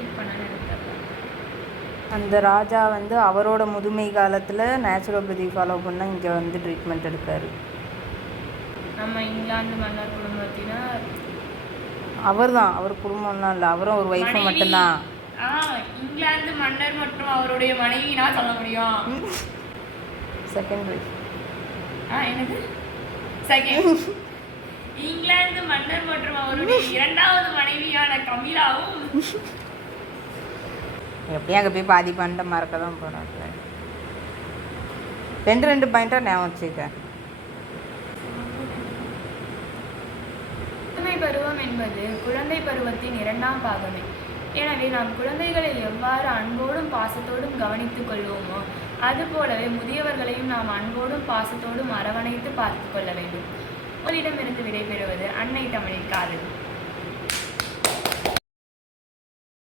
Treat பண்ணான்னு எனக்கு தெரியல. அந்த ராஜா வந்து அவரோட முதுமை காலத்தில் நேச்சுரோபதி ஃபாலோ பண்ண இங்கே வந்து ட்ரீட்மெண்ட் எடுக்காரு. நம்ம இங்கிலாந்து மன்னர் குடும்பத்தினர் அவர் குடும்பம்லாம் இல்லை, அவரும் ஒரு ஒய்ஃபும் மட்டும்தான். இங்கிலாந்து மன்னர் மற்றும் அவருடைய மனைவி நான் சொல்ல முடியும். Second wife. எனக்கு செகண்ட் இங்கிலாந்து மன்னர் மற்றும் அவருடைய இரண்டாவது மனைவியான கமிலாவும் எப்படியும் அங்கே போய் பாதி பண்ணிட்ட மறக்க தான் போகிறாங்க. 2 பாயிண்டாக ஞாபகம் வச்சுக்க. குழந்தை பருவம் என்பது குழந்தை பருவத்தின் 2ஆம் பாகமே. எனவே நாம் குழந்தைகளை எவ்வாறு அன்போடும் பாசத்தோடும் கவனித்துக் கொள்வோமோ அதுபோலவே முதியவர்களையும் நாம் அன்போடும் பாசத்தோடும் அரவணைத்து பார்த்து கொள்ள வேண்டும். உங்களிடமிருந்து விடைபெறுவது அன்னை தமிழின் காதல்.